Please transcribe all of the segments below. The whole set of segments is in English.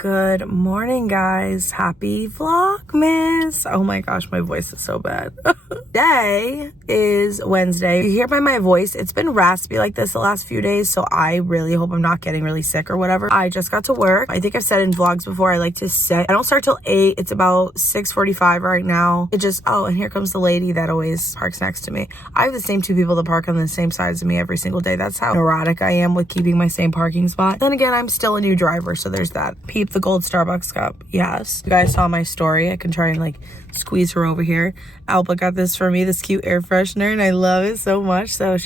Good morning, guys. Happy Vlogmas. Oh my gosh, my voice is so bad. Today is Wednesday. You hear by my voice, it's been raspy like this the last few days, so I really hope I'm not getting really sick or whatever. I just got to work. I think I've said in vlogs before, I like to sit. I don't start till 8. It's about 6:45 right now. Oh, and here comes the lady that always parks next to me. I have the same two people that park on the same sides of me every single day. That's how neurotic I am with keeping my same parking spot. Then again, I'm still a new driver, so there's that. Peep the gold Starbucks cup. Yes. You guys saw my story. I can try and squeeze her over here. Alba got this for me, this cute air freshener, and I love it so much. So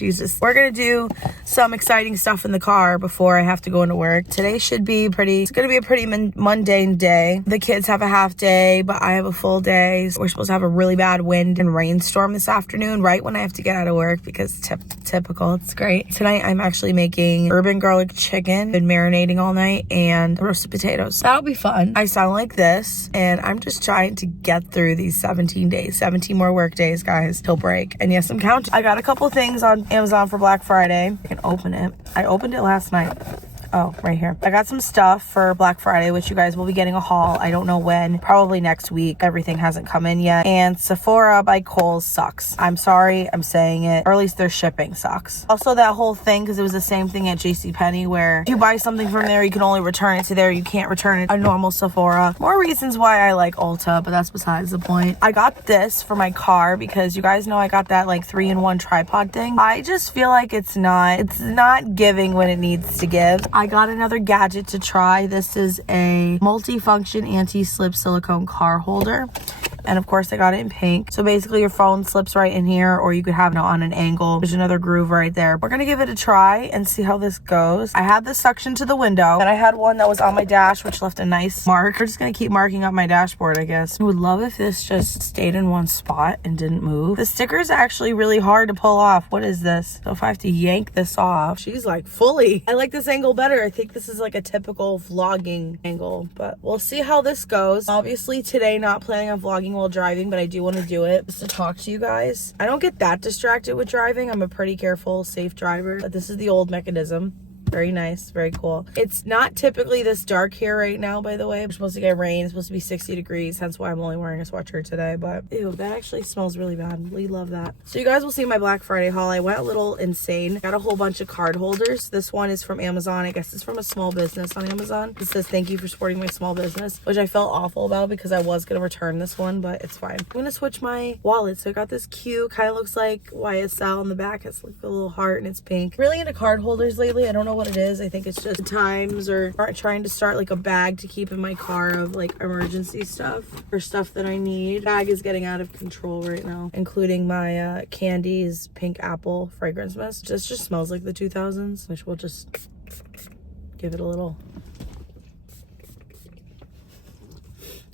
we're gonna do some exciting stuff in the car before I have to go into work. Today it's gonna be a pretty mundane day. The kids have a half day, but I have a full day. So we're supposed to have a really bad wind and rainstorm this afternoon, right when I have to get out of work, because typical, it's great. Tonight I'm actually making urban garlic chicken, been marinating all night, and roasted potatoes. That'll be fun. I sound like this, and I'm just trying to get through these 17 days, 17 more work days, guys, till break. And yes, I'm counting. I got a couple things on Amazon for Black Friday. I can open it. I opened it last night. Oh, right here. I got some stuff for Black Friday, which you guys will be getting a haul. I don't know when. Probably next week. Everything hasn't come in yet. And Sephora by Kohl's sucks. I'm sorry. I'm saying it. Or at least their shipping sucks. Also, that whole thing, because it was the same thing at JCPenney, where if you buy something from there, you can only return it to there. You can't return it at a normal Sephora. More reasons why I like Ulta, but that's besides the point. I got this for my car because you guys know I got that 3-in-1 tripod thing. I just feel like it's not giving when it needs to give. I got another gadget to try. This is a multi-function anti-slip silicone car holder. And of course I got it in pink. So basically your phone slips right in here, or you could have it on an angle. There's another groove right there. We're gonna give it a try and see how this goes. I had this suction to the window, and I had one that was on my dash, which left a nice mark. We're just gonna keep marking up my dashboard, I guess. I would love if this just stayed in one spot and didn't move. The sticker is actually really hard to pull off. What is this? So if I have to yank this off, she's fully. I like this angle better. I think this is a typical vlogging angle, but we'll see how this goes. Obviously today, not planning on vlogging while driving, but I do want to do it just to talk to you guys. I don't get that distracted with driving. I'm a pretty careful, safe driver, but this is the old mechanism. Very nice, very cool. It's not typically this dark here right now, by the way. We're supposed to get rain. It's supposed to be 60 degrees, hence why I'm only wearing a sweatshirt today. But ew, that actually smells really bad. We love that. So you guys will see my Black Friday haul. I went a little insane. Got a whole bunch of card holders. This one is from Amazon. I guess it's from a small business on Amazon. It says, "Thank you for supporting my small business," which I felt awful about because I was gonna return this one, but it's fine. I'm gonna switch my wallet. So I got this cute, kind of looks like YSL on the back. It's a little heart and it's pink. Really into card holders lately. I don't know what it is. I think it's just times, or trying to start a bag to keep in my car of emergency stuff or stuff that I need. Bag is getting out of control right now, including my Candy's pink apple fragrance mist. This just smells like the 2000s, which we'll just give it a little,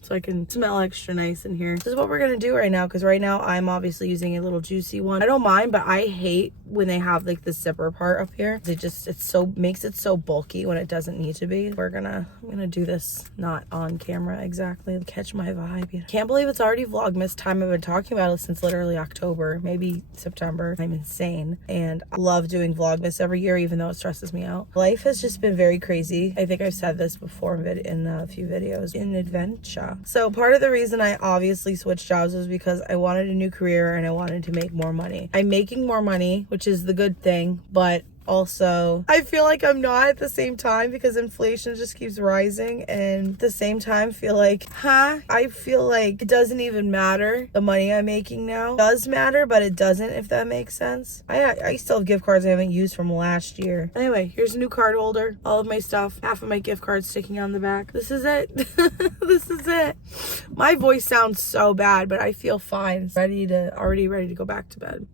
so I can smell extra nice in here. This is what we're gonna do right now, because right now I'm obviously using a little juicy one. I don't mind, but I hate when they have the zipper part up here. Makes it so bulky when it doesn't need to be. I'm gonna do this not on camera exactly. Catch my vibe. Can't believe it's already Vlogmas time. I've been talking about it since literally October, maybe September. I'm insane, and I love doing Vlogmas every year, even though it stresses me out. Life has just been very crazy. I think I've said this before in a few videos. In adventure. So part of the reason I obviously switched jobs was because I wanted a new career and I wanted to make more money. I'm making more money, which is the good thing, but also I feel like I'm not at the same time, because inflation just keeps rising, and at the same time I feel like it doesn't even matter. The money I'm making now does matter, but it doesn't, if that makes sense. I still have gift cards I haven't used from last year. Anyway, here's a new card holder, all of my stuff, half of my gift cards sticking on the back. This is it. This is it. My voice sounds so bad, but I feel fine. Already ready to go back to bed.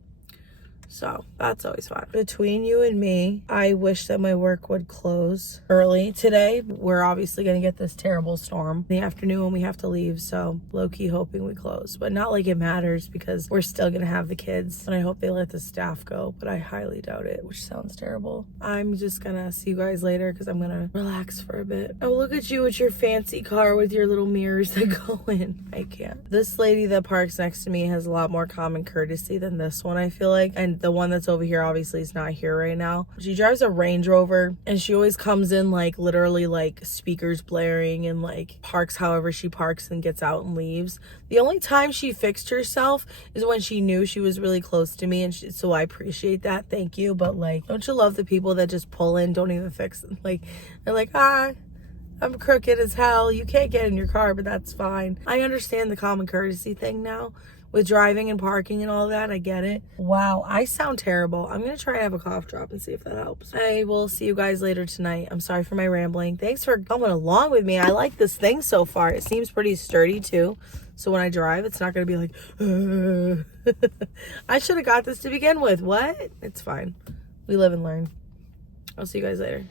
So that's always fun. Between you and me, I wish that my work would close early today. We're obviously going to get this terrible storm in the afternoon when we have to leave. So low-key hoping we close, but not like it matters, because we're still going to have the kids, and I hope they let the staff go, but I highly doubt it, which sounds terrible. I'm just going to see you guys later, because I'm going to relax for a bit. Oh, look at you with your fancy car with your little mirrors that go in. I can't. This lady that parks next to me has a lot more common courtesy than this one, I feel like, and The one that's over here obviously is not here right now. She drives a Range Rover, and she always comes in like literally like speakers blaring and like parks however she parks and gets out and leaves. The only time she fixed herself is when she knew she was really close to me, and so I appreciate that. Thank you. But like, don't you love the people that just pull in, don't even fix it? Like, they're like, I'm crooked as hell. You can't get in your car, but that's fine. I understand the common courtesy thing now with driving and parking and all that. I get it. Wow, I sound terrible. I'm gonna try to have a cough drop and see if that helps. I will see you guys later tonight. I'm sorry for my rambling. Thanks for coming along with me. I like this thing so far. It seems pretty sturdy too. So when I drive, it's not gonna be like, I should have got this to begin with. What? It's fine. We live and learn. I'll see you guys later.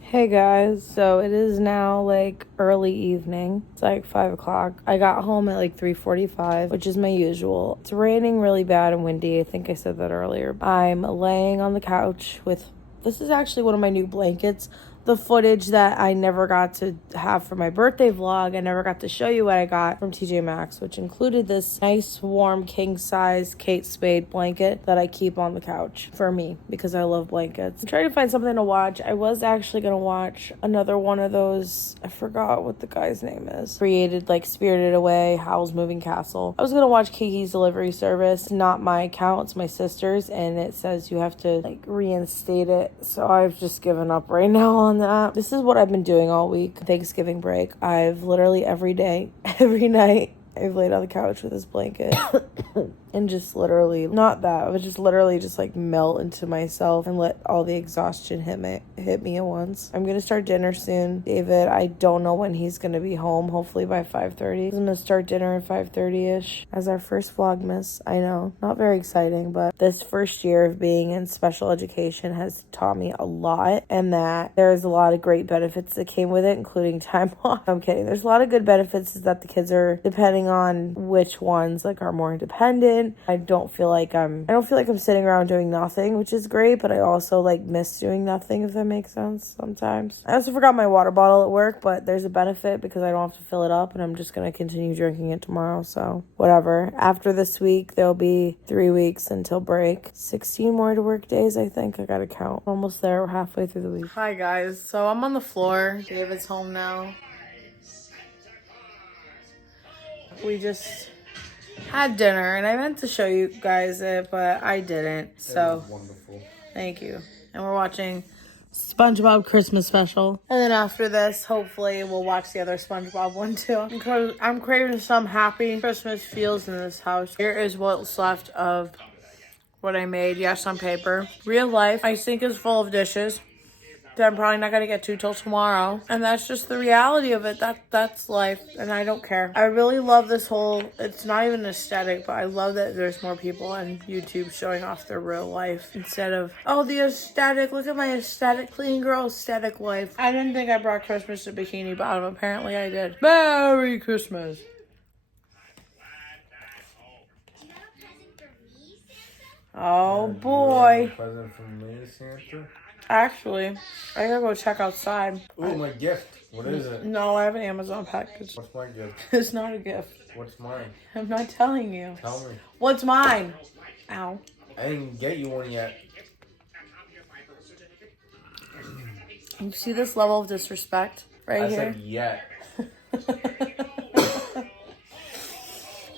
Hey guys, so it is now like early evening. It's like 5 o'clock. I got home at like 3:45, which is my usual. It's raining really bad and windy. I think I said that earlier. I'm laying on the couch with, this is actually one of my new blankets. The footage that I never got to have for my birthday vlog, I never got to show you what I got from TJ Maxx, which included this nice warm king size Kate Spade blanket that I keep on the couch for me because I love blankets. I'm trying to find something to watch. I was actually gonna watch another one of those, I forgot what the guy's name is, created like Spirited Away, Howl's Moving Castle. I was gonna watch Kiki's Delivery Service, not my account, it's my sister's, and it says you have to like reinstate it, so I've just given up right now on that. This is what I've been doing all week. Thanksgiving break. I've literally every day, every night, I've laid on the couch with this blanket and just literally, not that, but just literally just like melt into myself and let all the exhaustion hit me at once. I'm gonna start dinner soon. David, I don't know when he's gonna be home, hopefully by 5:30. I'm gonna start dinner at 5:30ish as our first Vlogmas. I know, not very exciting, but this first year of being in special education has taught me a lot, and that there's a lot of great benefits that came with it, including time off. I'm kidding. There's a lot of good benefits, is that the kids are, depending on which ones like are more independent. I don't feel like I'm sitting around doing nothing, which is great, but I also like miss doing nothing, if that makes sense sometimes. I also forgot my water bottle at work, but there's a benefit because I don't have to fill it up, and I'm just going to continue drinking it tomorrow, so whatever. After this week, there'll be 3 weeks until break. 16 more to work days, I think. I gotta count. Almost there. We're halfway through the week. Hi guys, so I'm on the floor. David's home now. We just had dinner, and I meant to show you guys it, but I didn't. So it was wonderful. Thank you. And we're watching SpongeBob Christmas special, and then after this, hopefully we'll watch the other SpongeBob one too. Because I'm craving some happy Christmas feels in this house. Here is what's left of what I made. Yes, on paper. Real life. My sink is full of dishes that I'm probably not going to get to till tomorrow. And that's just the reality of it. That's life. And I don't care. I really love this whole, it's not even aesthetic, but I love that there's more people on YouTube showing off their real life instead of, oh, the aesthetic, look at my aesthetic, clean girl aesthetic life. I didn't think I brought Christmas to Bikini Bottom. Apparently I did. Merry Christmas. Oh boy. Present from me, Santa? Actually, I gotta go check outside. Ooh, my gift. What is it? No, I have an Amazon package. What's my gift? It's not a gift. What's mine? I'm not telling you. Tell me. What's mine? Ow. I didn't get you one yet. You see this level of disrespect right here? I said yet.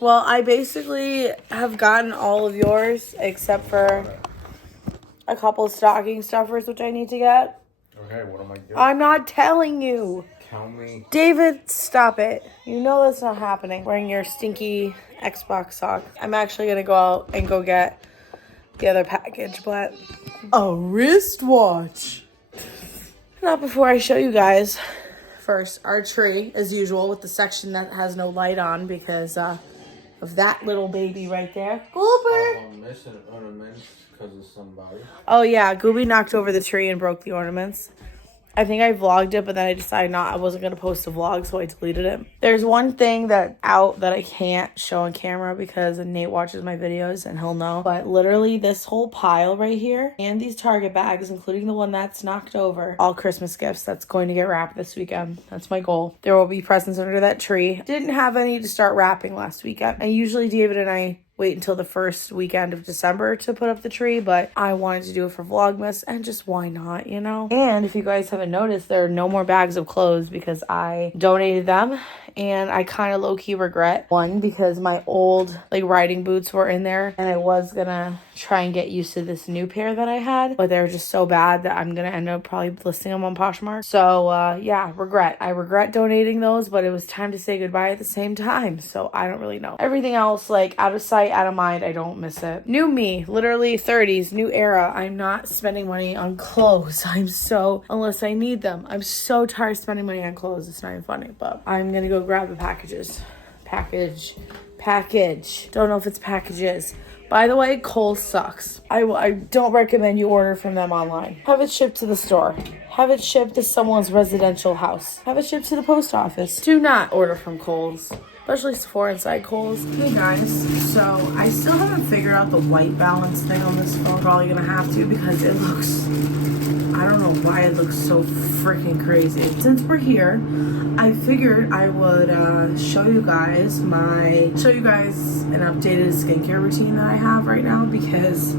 Well, I basically have gotten all of yours except for a couple stocking stuffers, which I need to get. Okay, what am I doing? I'm not telling you. Count me. David, stop it. You know that's not happening. Wearing your stinky Xbox sock. I'm actually going to go out and go get the other package, but a wristwatch. Not before I show you guys. First, our tree, as usual, with the section that has no light on because of that little baby right there. Goober! I'm missing ornaments because of somebody. Oh yeah, Gooby knocked over the tree and broke the ornaments. I think I vlogged it, but then I decided I wasn't going to post a vlog, so I deleted it. There's one thing that I can't show on camera because Nate watches my videos and he'll know. But literally this whole pile right here and these Target bags, including the one that's knocked over, all Christmas gifts that's going to get wrapped this weekend. That's my goal. There will be presents under that tree. Didn't have any to start wrapping last weekend. And usually David and I wait until the first weekend of December to put up the tree, but I wanted to do it for Vlogmas, and just why not, you know? And if you guys haven't noticed, there are no more bags of clothes because I donated them, and I kind of low-key regret. One, because my old like riding boots were in there, and I was gonna try and get used to this new pair that I had, but they're just so bad that I'm gonna end up probably listing them on Poshmark. So yeah, regret. I regret donating those, but it was time to say goodbye at the same time, so I don't really know. Everything else, like out of sight, out of mind, I don't miss it. New me, literally 30s, new era. I'm not spending money on clothes. Unless I need them. I'm so tired of spending money on clothes. It's not even funny, but I'm gonna go grab the packages. Package. Don't know if it's packages. By the way, Kohl's sucks. I don't recommend you order from them online. Have it shipped to the store. Have it shipped to someone's residential house. Have it shipped to the post office. Do not order from Kohl's. Especially Sephora inside Kohl's. Hey guys, so I still haven't figured out the white balance thing on this phone. Probably gonna have to because it looks, I don't know why it looks so freaking crazy. Since we're here, I figured I would show you guys an updated skincare routine that I have right now, because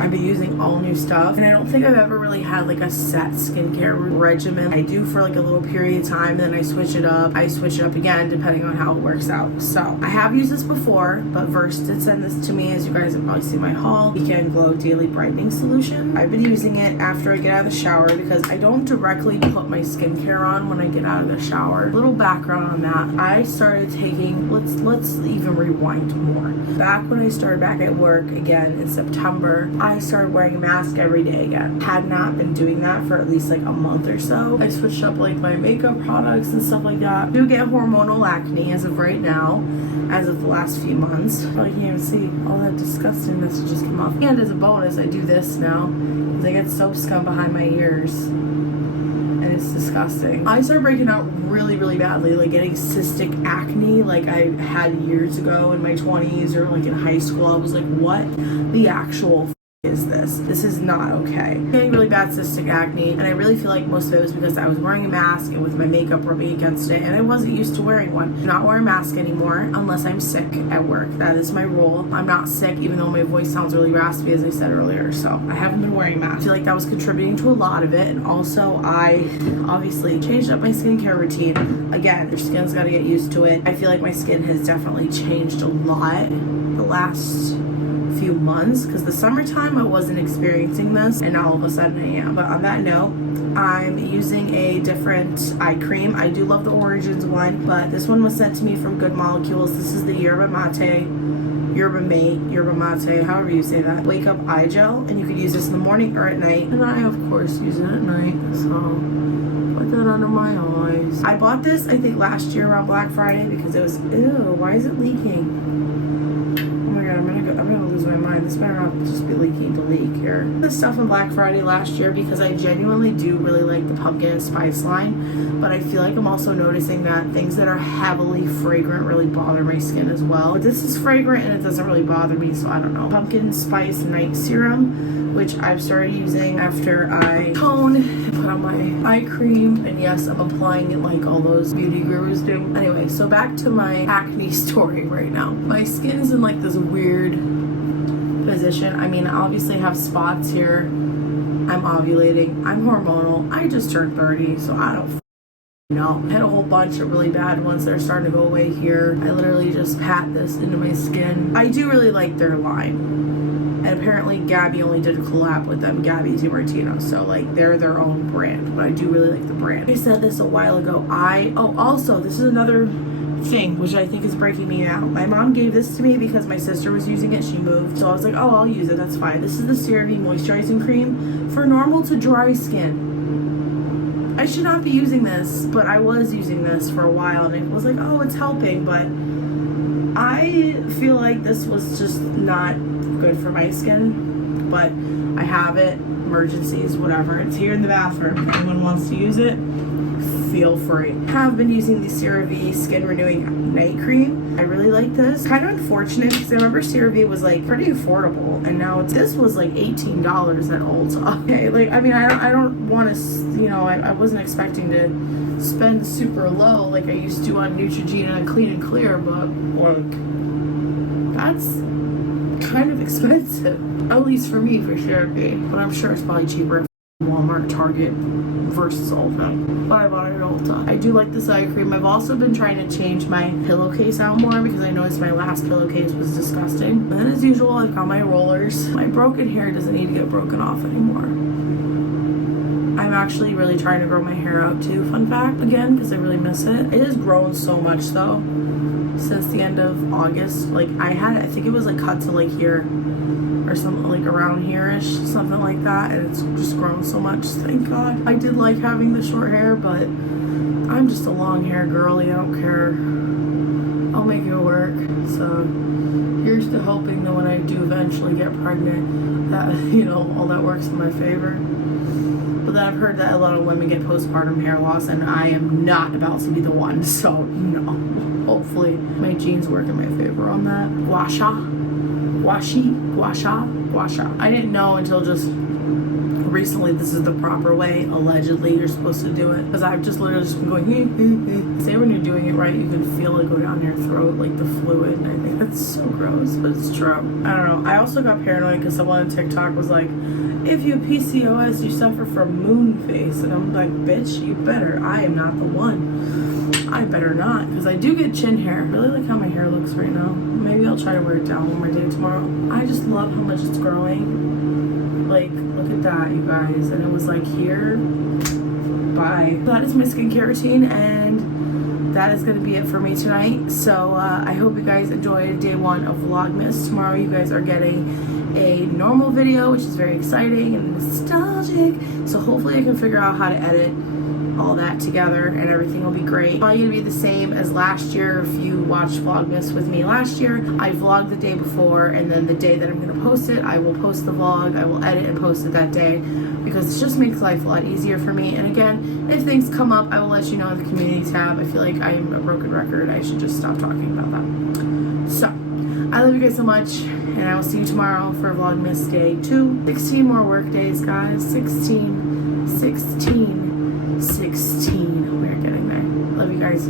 I've been using all new stuff, and I don't think I've ever really had like a set skincare regimen. I do for like a little period of time, and then I switch it up. I switch it up again depending on how it works out. So I have used this before, but Verse did send this to me, as you guys have probably seen my haul. Weekend Glow Daily Brightening Solution. I've been using it after I get out of the shower because I don't directly put my skincare on when I get out of the shower. Little background on that. I started taking, let's even rewind more. Back when I started back at work again in September, I started wearing a mask every day again. Had not been doing that for at least like a month or so. I switched up like my makeup products and stuff like that. I do get hormonal acne as of right now, as of the last few months. Probably can't even see all that disgustingness that just came off. And as a bonus, I do this now because I get soap scum behind my ears, and it's disgusting. I started breaking out really, really badly, like getting cystic acne like I had years ago in my 20s or like in high school. I was like, what the actual is this? This is not okay. Getting really bad cystic acne, and I really feel like most of it was because I was wearing a mask and with my makeup rubbing against it, and I wasn't used to wearing one. I'm not wearing a mask anymore unless I'm sick at work. That is my rule. I'm not sick, even though my voice sounds really raspy, as I said earlier, so I haven't been wearing a mask. I feel like that was contributing to a lot of it, and also I obviously changed up my skincare routine. Again, your skin's got to get used to it. I feel like my skin has definitely changed a lot the last few months, because the summertime I wasn't experiencing this, and now all of a sudden I am. But on that note, I'm using a different eye cream. I do love the Origins one, but this one was sent to me from Good Molecules. This is the Yerba Mate, however you say that, wake up eye gel, and you could use this in the morning or at night, and I of course use it at night, so put that under my eyes. I bought this I think last year around Black Friday because it was, ew, why is it leaking? I'm gonna lose my mind. This better not just be leaking to leak here. This stuff on Black Friday last year because I genuinely do really like the pumpkin and spice line, but I feel like I'm also noticing that things that are heavily fragrant really bother my skin as well. But this is fragrant and it doesn't really bother me, so I don't know. Pumpkin spice night serum, which I've started using after I tone and put on my eye cream, and yes, I'm applying it like all those beauty gurus do. Anyway, so back to my acne story right now. My skin's in like this weird position. I mean, I obviously have spots here. I'm ovulating. I'm hormonal. I just turned 30, so I don't know. I had a whole bunch of really bad ones that are starting to go away here. I literally just pat this into my skin. I do really like their line. And apparently Gabby only did a collab with them, Gabby DiMartino. So like they're their own brand, but I do really like the brand. I said this a while ago. Also, this is another thing which I think is breaking me out. My mom gave this to me because my sister was using it. She moved, so I was like, oh, I'll use it, that's fine. This is the CeraVe moisturizing cream for normal to dry skin. I should not be using this, but I was using this for a while, and it was like, oh, it's helping, but I feel like this was just not good for my skin. But I have it, emergencies, whatever. It's here in the bathroom. If anyone wants to use it, feel free. I have been using the CeraVe Skin Renewing Night Cream. I really like this. Kind of unfortunate because I remember CeraVe was like pretty affordable, and now this was like $18 at Ulta. Okay, like I mean, I don't want to, you know, I wasn't expecting to spend super low like I used to on Neutrogena and Clean and Clear, but look, that's kind of expensive. At least for me, for sure. Okay. But I'm sure it's probably cheaper at Walmart, Target versus Ulta. But I bought it at Ulta. I do like this eye cream. I've also been trying to change my pillowcase out more because I noticed my last pillowcase was disgusting. And as usual, I've got my rollers. My broken hair doesn't need to get broken off anymore. I'm actually really trying to grow my hair out too, fun fact, again, because I really miss it. It has grown so much though since the end of August. Like I think it was like cut to like here or something, like around here-ish, something like that, and it's just grown so much, thank God. I did like having the short hair, but I'm just a long hair girly. I don't care. I'll make it work. So here's to hoping that when I do eventually get pregnant, that, you know, all that works in my favor. But then I've heard that a lot of women get postpartum hair loss, and I am not about to be the one, so no. Hopefully my genes work in my favor on that. Gua sha. I didn't know until just recently this is the proper way. Allegedly, you're supposed to do it. Because I've just literally just been going, Say when you're doing it right, you can feel it go down your throat, like the fluid. And I think that's so gross, but it's true. I don't know. I also got paranoid because someone on TikTok was like, if you have PCOS, you suffer from moon face. And I'm like, bitch, you better. I am not the one. I better not, because I do get chin hair. I really like how my hair looks right now. Maybe I'll try to wear it down one more day tomorrow. I just love how much it's growing. Like, look at that, you guys. And it was like here. Bye. That is my skincare routine, and that is going to be it for me tonight. So I hope you guys enjoyed day one of Vlogmas. Tomorrow you guys are getting a normal video, which is very exciting and nostalgic. So hopefully I can figure out how to edit all that together and everything will be great. Probably gonna be the same as last year. If you watched Vlogmas with me last year, I vlogged the day before, and then the day that I'm gonna post it, I will post the vlog. I will edit and post it that day because it just makes life a lot easier for me. And again, if things come up, I will let you know in the community tab. I feel like I'm a broken record. I should just stop talking about that. So I love you guys so much, and I will see you tomorrow for Vlogmas day 2. 16 more work days, guys. 16. We're getting there. Love you guys.